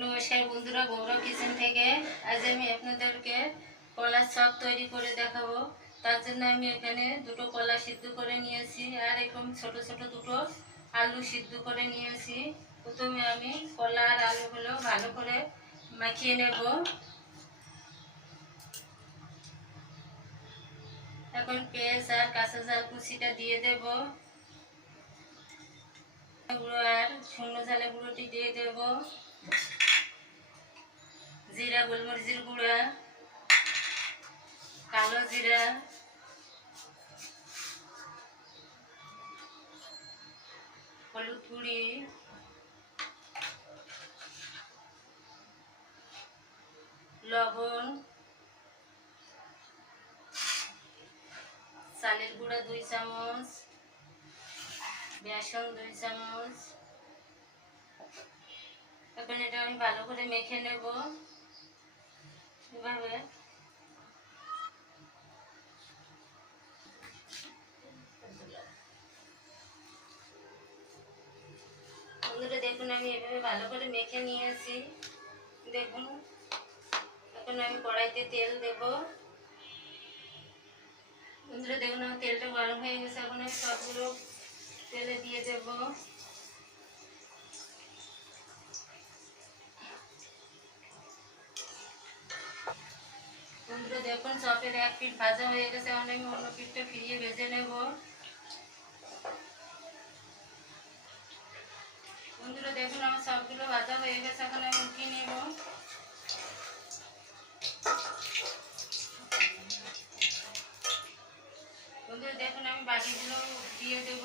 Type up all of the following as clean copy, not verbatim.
নমস্কার বন্ধুরা, গৌরব কিচেন থেকে আজ আমি আপনাদেরকে কলার চপ তৈরি করে দেখাবো। তার জন্য আমি এখানে দুটো কলা সিদ্ধ করে নিয়েছি আর এরকম ছোট ছোট দুটো আলু সিদ্ধ করে নিয়েছি। প্রথমে আমি কলা আর আলুগুলো ভালো করে মাখিয়ে নেব। এখন পেঁয়াজ আর কাঁচা ঝাল কুচিটা দিয়ে দেব, গুঁড়ো আর শুকনো ঝালের গুঁড়োটি দিয়ে দেব, জিরা গোলমরিচের গুঁড়া, কালো জিরা, হলুদ গুঁড়ি, লবণ, চালের গুঁড়া 2 চামচ, বেসন 2 চামচ। এখন এটা আমি ভালো করে মেখে নেব এভাবে। বন্ধুরা দেখুন, আমি এভাবে ভালো করে মেখে নিয়েছি। দেখুন, এখন আমি কড়াইতে তেল দেব। বন্ধুরা দেখুন, আমার তেলটা গরম হয়ে গেছে। এখন আমি সবগুলো তেলে দিয়ে দেব। বন্ধুরা দেখুন, চপের এক পিঠ ভাজা হয়ে গেছে। এখন আমি অন্য পিঠটা ফিরিয়ে ভেজে নেব। বন্ধুরা দেখুন, আমার সবগুলো ভাজা হয়ে গেছে। এখন আমি উঠিয়ে নেব। বন্ধুরা দেখুন, আমি বাকিগুলো দিয়ে দেব।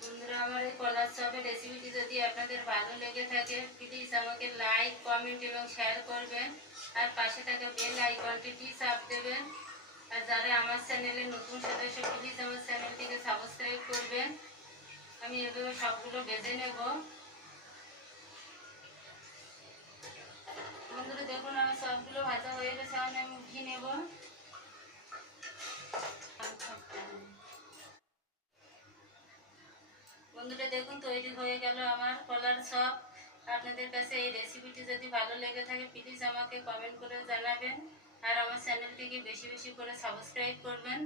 বন্ধুরা, আমার এই কলার চপের রেসিপিটি যদি আপনাদের ভালো লেগে থাকে, প্লিজ আমাকে লাইক, কমেন্ট এবং শেয়ার করবেন। আর পাশে থাকা বেল আইকনটি চাপ দেবেন। আর যারা আমার চ্যানেলে নতুন সদস্য, প্লিজ আমার চ্যানেলটিকে সাবস্ক্রাইব করবেন। আমি এভাবে সবগুলো ভেজে নেব। বন্ধুরা দেখুন, আমার সবগুলো ভাজা হয়ে গেছে। এখন আমি উঠিয়ে নেব। বন্ধুরা দেখুন, তৈরি হয়ে গেল আমার কলার চপ। আপনাদের কাছে এই রেসিপিটি যদি ভালো লেগে থাকে, প্লিজ আমাকে কমেন্ট করে জানাবেন। আর আমার চ্যানেলটিকে বেশি বেশি করে সাবস্ক্রাইব করবেন।